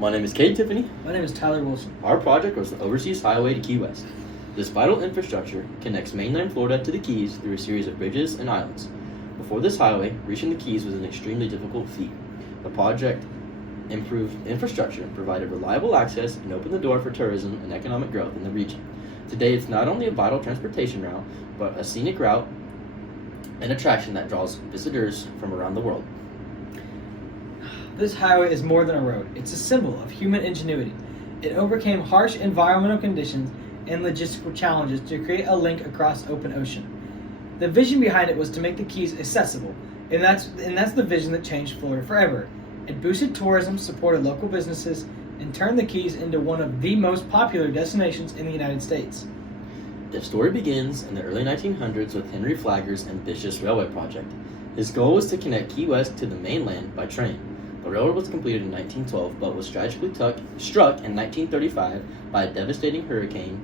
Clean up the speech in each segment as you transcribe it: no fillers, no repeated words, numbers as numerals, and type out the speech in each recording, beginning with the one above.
My name is Kate Tiffany. My name is Tyler Wilson. Our project was the Overseas Highway to Key West. This vital infrastructure connects mainland Florida to the Keys through a series of bridges and islands. Before this highway, reaching the Keys was an extremely difficult feat. The project improved infrastructure, provided reliable access, and opened the door for tourism and economic growth in the region. Today, it's not only a vital transportation route, but a scenic route and attraction that draws visitors from around the world. This highway is more than a road. It's a symbol of human ingenuity. It overcame harsh environmental conditions and logistical challenges to create a link across open ocean. The vision behind it was to make the Keys accessible, and that's the vision that changed Florida forever. It boosted tourism, supported local businesses, and turned the Keys into one of the most popular destinations in the United States. The story begins in the early 1900s with Henry Flagler's ambitious railway project. His goal was to connect Key West to the mainland by train. The railroad was completed in 1912, but was tragically struck in 1935 by a devastating hurricane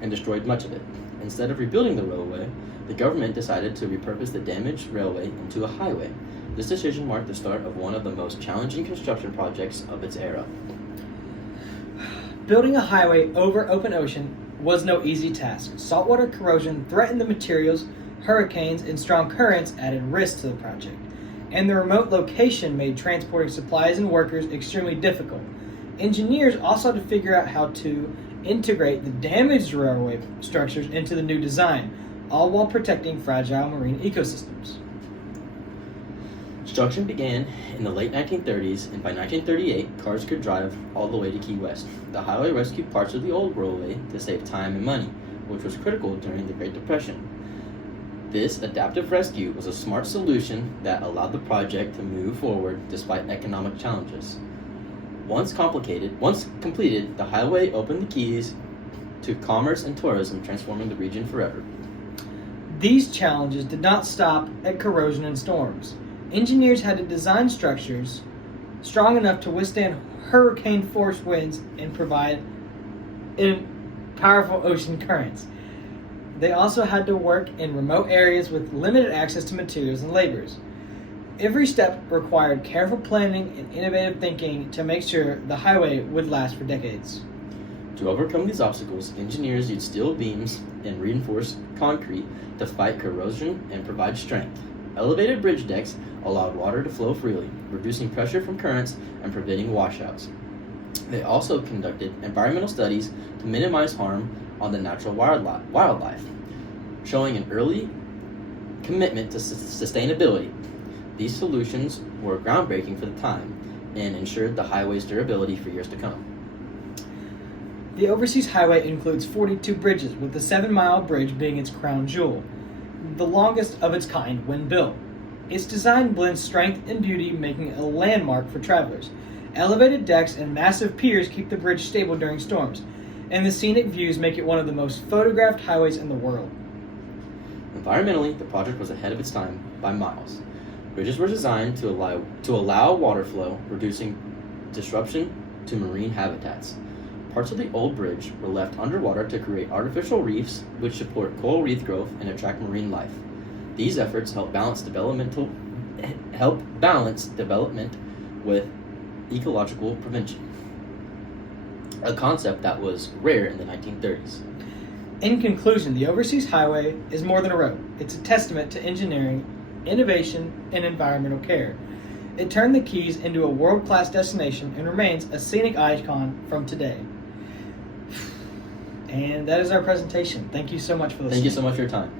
and destroyed much of it. Instead of rebuilding the railway, the government decided to repurpose the damaged railway into a highway. This decision marked the start of one of the most challenging construction projects of its era. Building a highway over open ocean was no easy task. Saltwater corrosion threatened the materials, hurricanes, and strong currents added risk to the project. And the remote location made transporting supplies and workers extremely difficult. Engineers also had to figure out how to integrate the damaged railway structures into the new design, all while protecting fragile marine ecosystems. Construction began in the late 1930s, and by 1938, cars could drive all the way to Key West. The highway rescued parts of the old railway to save time and money, which was critical during the Great Depression. This adaptive rescue was a smart solution that allowed the project to move forward despite economic challenges. Once completed, the highway opened the Keys to commerce and tourism, transforming the region forever. These challenges did not stop at corrosion and storms. Engineers had to design structures strong enough to withstand hurricane-force winds and provide powerful ocean currents. They also had to work in remote areas with limited access to materials and laborers. Every step required careful planning and innovative thinking to make sure the highway would last for decades. To overcome these obstacles, engineers used steel beams and reinforced concrete to fight corrosion and provide strength. Elevated bridge decks allowed water to flow freely, reducing pressure from currents and preventing washouts. They also conducted environmental studies to minimize harm on the natural wildlife, showing an early commitment to sustainability. These solutions were groundbreaking for the time and ensured the highway's durability for years to come. The Overseas Highway includes 42 bridges, with the 7-mile bridge being its crown jewel, the longest of its kind when built. Its design blends strength and beauty, making it a landmark for travelers. Elevated decks and massive piers keep the bridge stable during storms, and the scenic views make it one of the most photographed highways in the world. Environmentally, the project was ahead of its time by miles. Bridges were designed to allow water flow, reducing disruption to marine habitats. Parts of the old bridge were left underwater to create artificial reefs, which support coral reef growth and attract marine life. These efforts help balance development with ecological prevention, a concept that was rare in the 1930s. In conclusion, the Overseas Highway is more than a road. It's a testament to engineering, innovation, and environmental care. It turned the Keys into a world-class destination and remains a scenic icon from today. And that is our presentation. Thank you so much for listening. Thank you so much for your time.